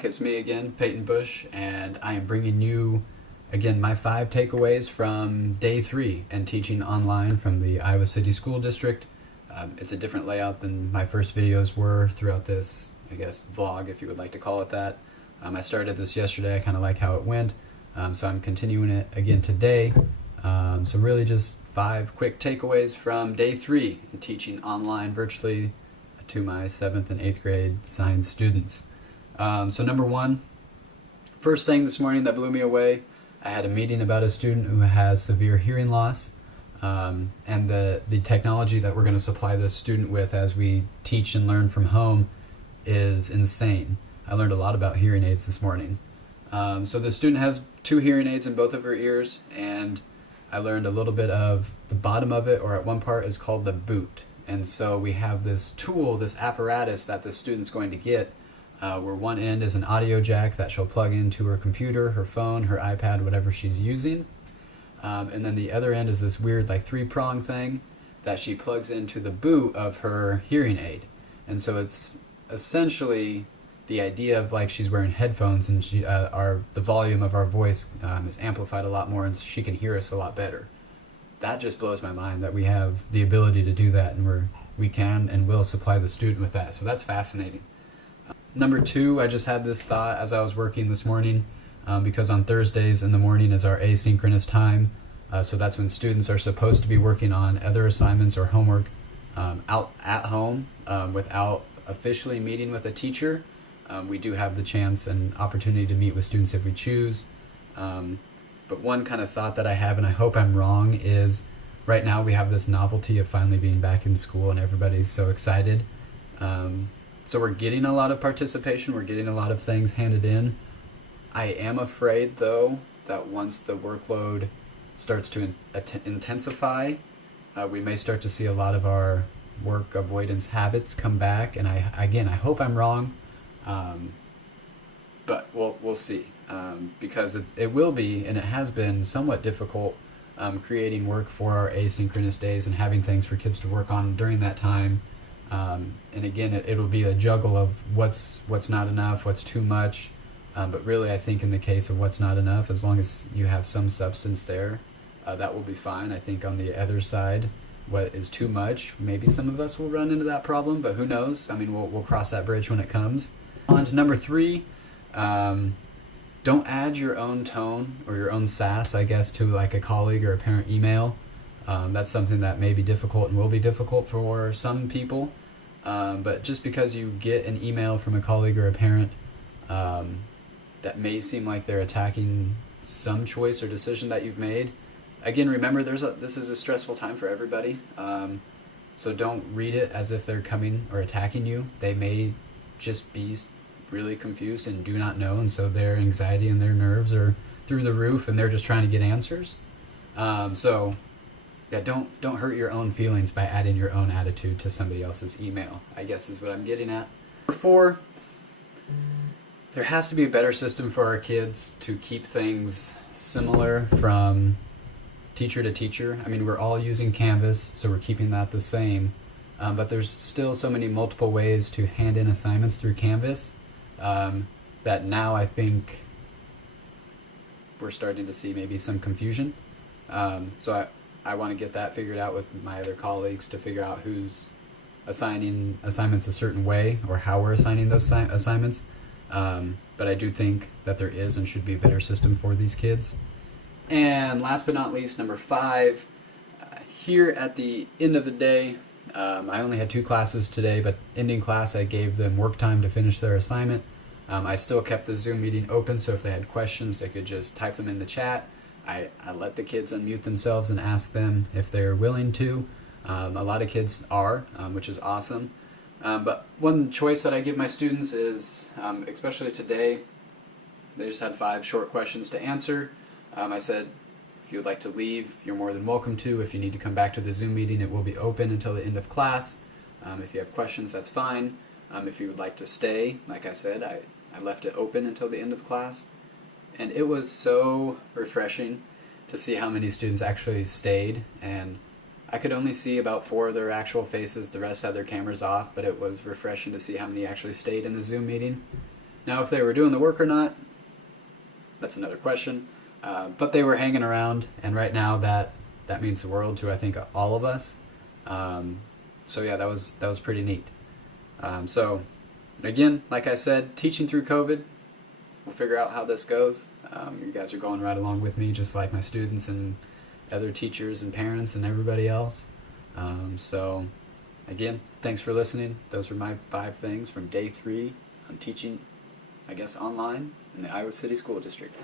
back. It's me again, Peyton Bush, and I am bringing you, again, my 5 takeaways from day 3 and teaching online from the Iowa City School District. It's a different layout than my first videos were throughout this, I guess, vlog, if you would like to call it that. I started this yesterday. I kind of like how it went, so I'm continuing it again today. So really just 5 quick takeaways from day 3 in teaching online virtually to my 7th and 8th grade science students. So number 1, first thing this morning that blew me away, I had a meeting about a student who has severe hearing loss, and the technology that we're going to supply this student with as we teach and learn from home is insane. I learned a lot about hearing aids this morning. So the student has 2 hearing aids in both of her ears, and I learned a little bit of the bottom of it, or at one part is called the boot. And so we have this tool, this apparatus that the student's going to get, where one end is an audio jack that she'll plug into her computer, her phone, her iPad, whatever she's using. And then the other end is this weird like 3-prong thing that she plugs into the boot of her hearing aid. And so it's essentially the idea of like she's wearing headphones, and the volume of our voice is amplified a lot more, and she can hear us a lot better. That just blows my mind that we have the ability to do that, and we can and will supply the student with that. So that's fascinating. Number 2, I just had this thought as I was working this morning, because on Thursdays in the morning is our asynchronous time. So that's when students are supposed to be working on other assignments or homework out at home without officially meeting with a teacher. We do have the chance and opportunity to meet with students if we choose. But one kind of thought that I have, and I hope I'm wrong, is right now we have this novelty of finally being back in school and everybody's so excited. So we're getting a lot of participation, we're getting a lot of things handed in. I am afraid though that once the workload starts to intensify, we may start to see a lot of our work avoidance habits come back, and I hope I'm wrong, but we'll see. Because it will be, and it has been, somewhat difficult creating work for our asynchronous days and having things for kids to work on during that time. And again, it'll be a juggle of what's not enough, what's too much. But really, I think in the case of what's not enough, as long as you have some substance there, that will be fine. I think on the other side, what is too much, maybe some of us will run into that problem, but who knows? I mean, we'll cross that bridge when it comes. On to number 3. Don't add your own tone or your own sass, I guess, to like a colleague or a parent email. That's something that may be difficult and will be difficult for some people. But just because you get an email from a colleague or a parent that may seem like they're attacking some choice or decision that you've made, again, remember this is a stressful time for everybody. So don't read it as if they're coming or attacking you. They may just be really confused and do not know, and so their anxiety and their nerves are through the roof, and they're just trying to get answers. So yeah, don't hurt your own feelings by adding your own attitude to somebody else's email, I guess is what I'm getting at. Number 4, there has to be a better system for our kids to keep things similar from teacher to teacher. I mean, we're all using Canvas, so we're keeping that the same, but there's still so many multiple ways to hand in assignments through Canvas that now I think we're starting to see maybe some confusion. So I want to get that figured out with my other colleagues to figure out who's assigning assignments a certain way or how we're assigning those assignments. But I do think that there is and should be a better system for these kids. And last but not least, number 5, here at the end of the day, I only had 2 classes today, but ending class I gave them work time to finish their assignment. I still kept the Zoom meeting open, so if they had questions they could just type them in the chat. I let the kids unmute themselves and ask them if they're willing to. A lot of kids are, which is awesome. But one choice that I give my students is, especially today, they just had 5 short questions to answer. I said, if you would like to leave, you're more than welcome to. If you need to come back to the Zoom meeting, it will be open until the end of class. If you have questions, that's fine. If you would like to stay, like I said, I left it open until the end of class. And it was so refreshing to see how many students actually stayed. And I could only see about 4 of their actual faces. The rest had their cameras off, but it was refreshing to see how many actually stayed in the Zoom meeting. Now, if they were doing the work or not, that's another question. But they were hanging around, and right now that means the world to, I think, all of us. So yeah, that was pretty neat. So again, like I said, teaching through COVID. We'll figure out how this goes. You guys are going right along with me, just like my students and other teachers and parents and everybody else. So again, thanks for listening. Those were my 5 things from day 3 on teaching, I guess, online in the Iowa City School District.